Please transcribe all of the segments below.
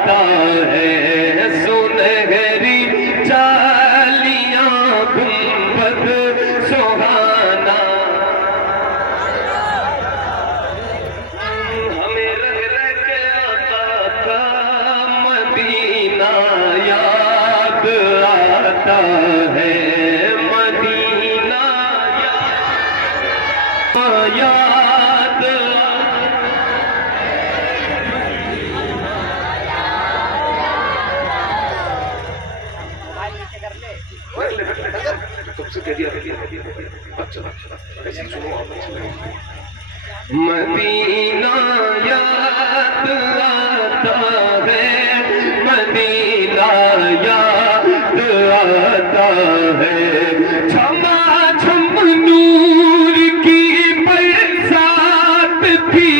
आता है सुनहरी चालियां गुंबद सुहाना। हमें रह रह के आता था मदीना याद आता है मदीना याद तुमसे कह दिया मदीना याद आता है मदीना याद आता है। छमा छम नूर की बरसात थी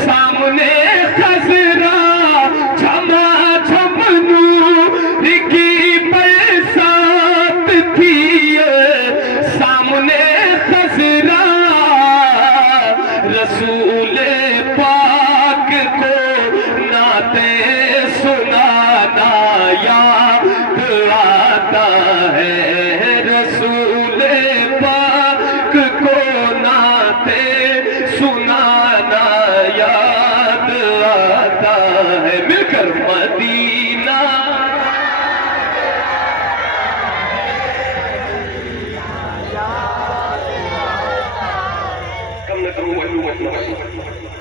सामने खजरा। छमा छम नूर की बरसात थी सामने खजरा। रसूल पाक को नाते सुनाना याद आता है। रसूल पाक को नाते सुनाना याद आता है। मिलकर मदीना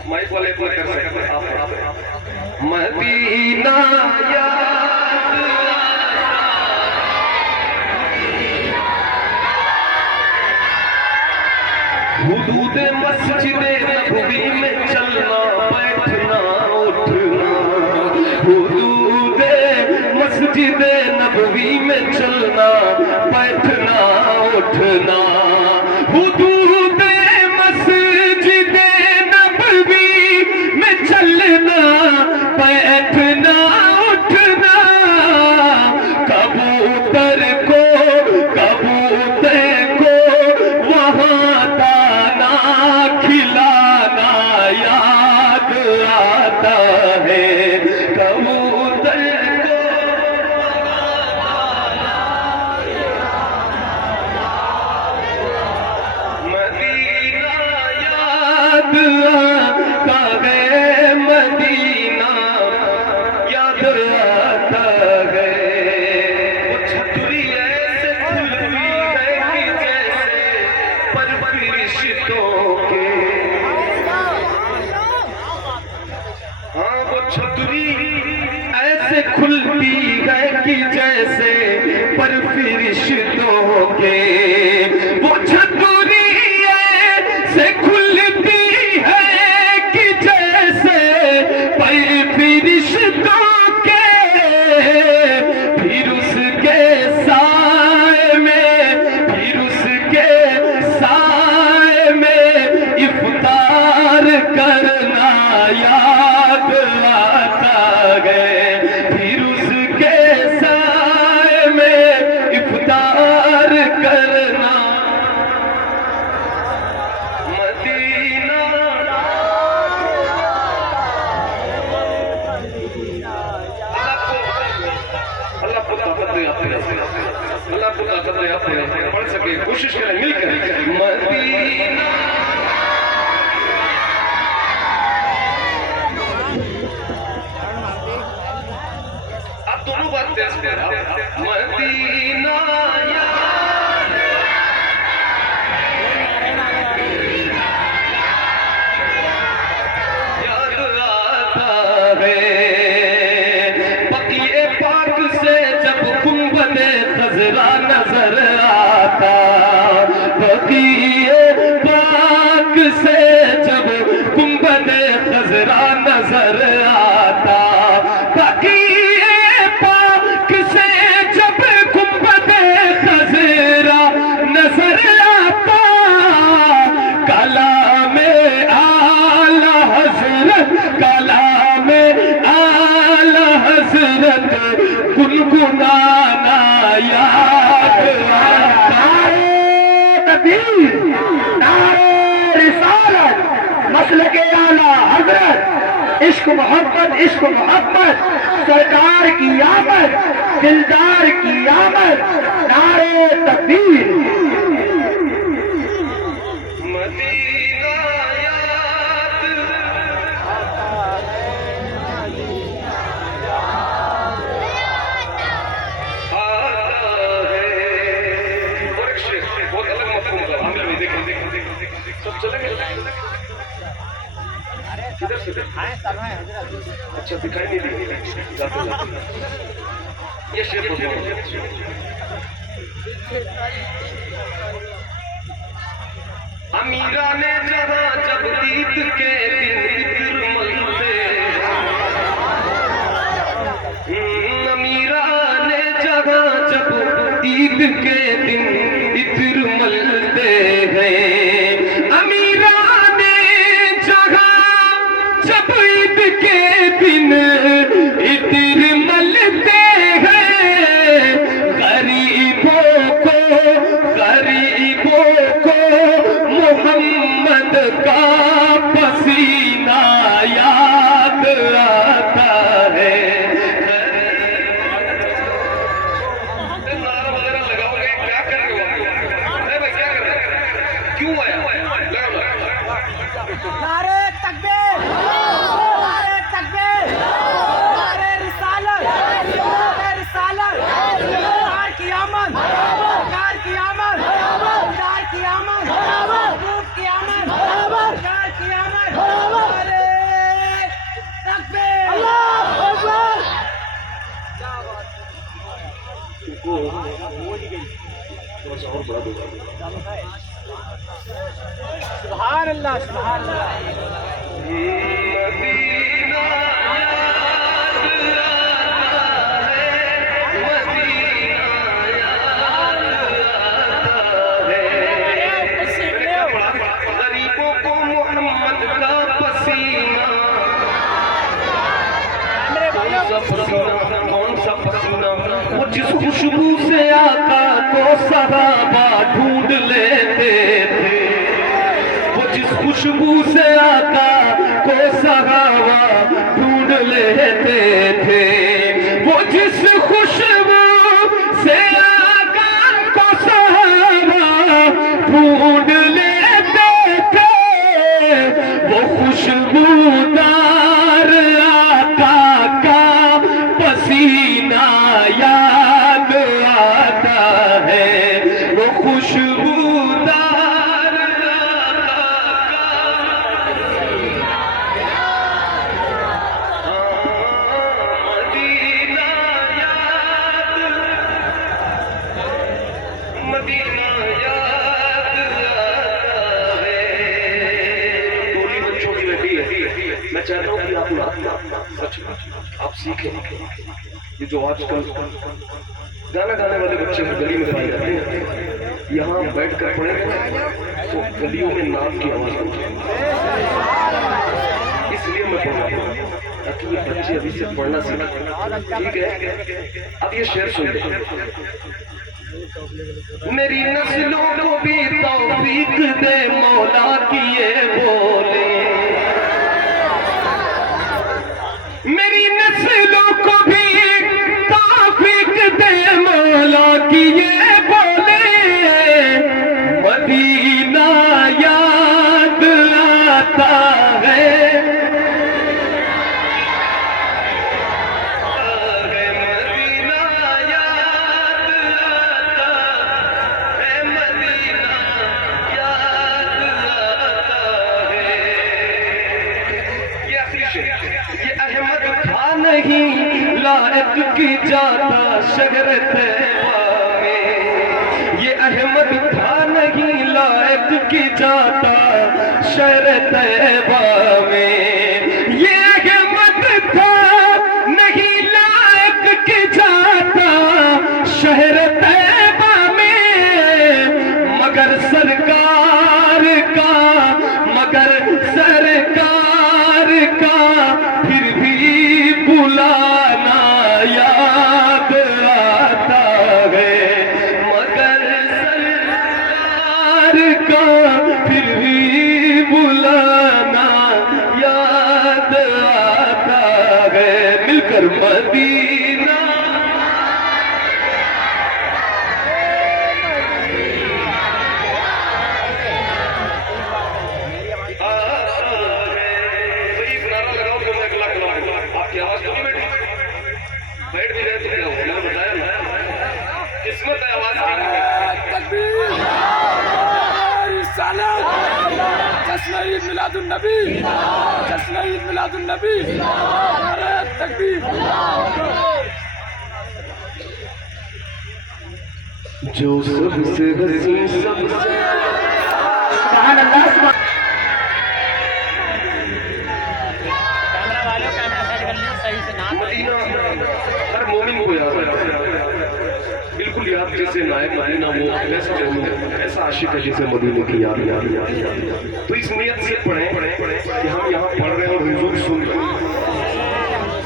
माइक वाले को कर सकते हैं आप। मदीना याद हुदूद मस्जिद नबवी में चलना बैठना उठना। हुदूद मस्जिद नबवी में चलना बैठना उठना। हुदूद मस्जिद नबवी में चलना बैठना उठना। कबूतर को वहाँ दाना खिलाना याद आता है। कबूतर को मदीना याद आता है मदीना याद आता है। वो छतरी ऐसे खुली है कि जैसे परवरिशतों के। हाँ वो छतरी ऐसे खुलती है कि जैसे परवरिशतों के। वो छतरी ऐसे खुलती है कि जैसे परवरिशतों के। फिर उसके साए में इफ्तार करना याद आता है। फिर उसके साए में इफ्तार करना मदीना। अल्लाह को ताकत दे आपको, अल्लाह को ताकत दे आपको पढ़ सके। कोशिश करें मिलकर मदीना। आप दोनों बात तेज मदीना याद आता है। बक़ीए पाक से जब गुंबदे खजरा नजर आता। बक़ीए पाक से जब गुंबदे खजरा नजर आता। बक़ीए पाक से जब गुंबदे खजरा नजर आता। कलामे आला हज़रत कलामे आला हज़रत गुनगुनाना याद आता है। तकबीर नारे रिसालत मसलक आला हजरत इश्क मोहब्बत सरकार की आमद दिलदार की आमद नारे तकबीर। मदीना याद बहुत अलग मफहूम का हम भी देखें सब चलेंगे किधर से अच्छा दिखाई नहीं दी जाते ये शेर अमीरा ने जहाँ जब ईद के दिन इत्र मलते अमीरा ने जहाँ जब ईद के दिन इत्र मलते हैं अमीरा ने जहाँ जब ईद के दिन इत्र मलते हैं गरीबों को मोहम्मद का पसीना याद आता है। नारा वगैरह लगाओगे क्या कर रहे हो? अरे भाई क्या कर रहे हो? क्यों आया? नारे तकबीर, नारे तकबीर, नारे रिसालत, नारे रिसालत, कार की आमद, कार की आमद, कार की आमद, महबूब की आमद, कार की आमद, नारे तकबीर, अल्लाहू अकबर। और बड़ा दूंगा सुभान अल्लाह, सुभान अल्लाह। मदीना याद आता है मदीना याद आता है गरीबों को मोहम्मद का पसीना कौन सा पसीना वो जिस खुशबू से आका को सहाबा ढूंढ लेते थे वो जिस खुशबू से आका को सहाबा ढूंढ लेते थे वो जिस खुशबू से आका को सहाबा ढूंढ लेते थे वो खुशबूदार आका का पसीना याद आता है वो खुशबूदार मदीना याद मदीना याद आता है। गोली बच्चों की बेटी है मैं चाहता हूँ कि आप सच आप सीखें ये जो आजकल गाना गाने वाले बच्चे गली में गाए जाते हैं यहाँ बैठ कर पढ़ेंगे तो गलियों में नाक की आवाज होती है इसलिए मैं पढ़ रहा हूँ ताकि ये बच्चे अभी से पढ़ना सीखें। ठीक है अब ये शेर सुन ले मेरी नस्लों को भी तौफीक दे मौला की ये बोले मेरी नस्लों को भी तौफीक दे मौला की ये बोले मदीना याद आता है मदीना याद आता है मदीना याद आता है। ये आखिरी शेर ये अहमद था नहीं लायक की जाता शहर तैबा में ये अहमद था नहीं लायक की जाता शहर तैबा में ये अहमद था नहीं लायक की जाता शहर तैबा में मगर सरकार का फिर भी बुलाना याद आता है मगर सरकार का फिर भी बुलाना मदीना आपकी आवाज तो नहीं बैठी, बैठ भी गए तो क्या हो, मैंने बताया ना, किस्मत है आवाज की। जश्न ईद मिलादुन्नबी, जश्न ईद मिलादुन्नबी, नारे तकबीर। जो सबसे हसी सबसे सुभान अल्लाह सुभान मदीना हर मोमिन को याद है, बिल्कुल याद जैसे नायक मदीना वो ऐसा आशिक है जैसे मदीने की याद। तो इस नियत से पढ़े कि हम यहाँ पढ़ रहे हैं और हुजूर सुन रहे हैं,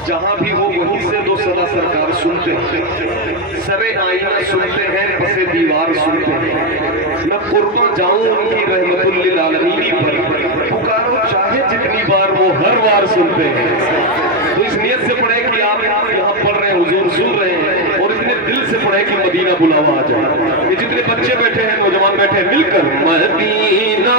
जहाँ भी हो वहीं से दो सदा सरकार सुनते हैं, सरे आईना सुनते हैं, पसे दीवार सुनते हैं। मैं कुर्बान जाऊं उनकी रहमतुल लिल आलमीन पर, पुकारो चाहे जितनी बार वो हर बार सुनते हैं। तो इस नियत से पढ़े कि आप यहाँ पढ़ रहे हैं, हुजूर सुन रहे हैं, और इतने दिल से पढ़े कि मदीना बुलावा आ जाए। ये जितने बच्चे बैठे हैं, नौजवान बैठे हैं, मिलकर मदीना